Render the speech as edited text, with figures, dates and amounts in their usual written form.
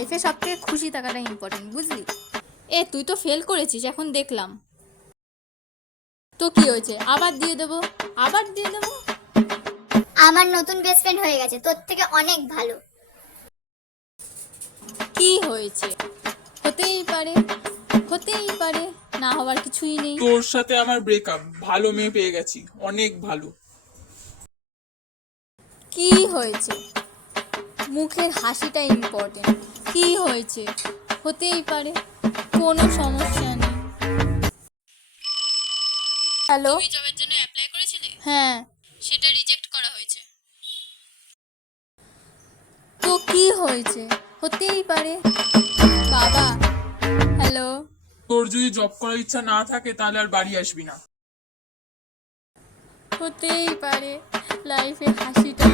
লাইফে সব থেকে খুশি থাকাটা ইম্পর্টেন্ট, বুঝলি? তুই তো ফেল করেছিস, এখন দেখলাম। তো কি হয়েছে, আবার দিয়ে দেবো, আবার দিয়ে দেবো। আমার নতুন বেস্ট ফ্রেন্ড হয়ে গেছে, তোর থেকে অনেক ভালো। কি হয়েছে? হতেই পারে, হতেই পারে, না হওয়ার কিছুই নেই। তোর সাথে আমার ব্রেকআপ, ভালো মেয়ে পেয়ে গেছি, অনেক ভালো। কি হয়েছে? মুখের হাসিটা ইম্পর্টেন্ট। কি হয়েছে? হতেই পারে, কোনো সমস্যা নেই। হ্যালো, তুমি জবের জন্য অ্যাপ্লাই করেছিলে? হ্যাঁ। সেটা রিজেক্ট করা হয়েছে। তো কি হয়েছে? হতেই পারে। বাবা, হ্যালো। তোর যদি জব করার ইচ্ছা না থাকে তাহলে আর বাড়ি আসবি না। হতেই পারে, লাইফে হাসিটা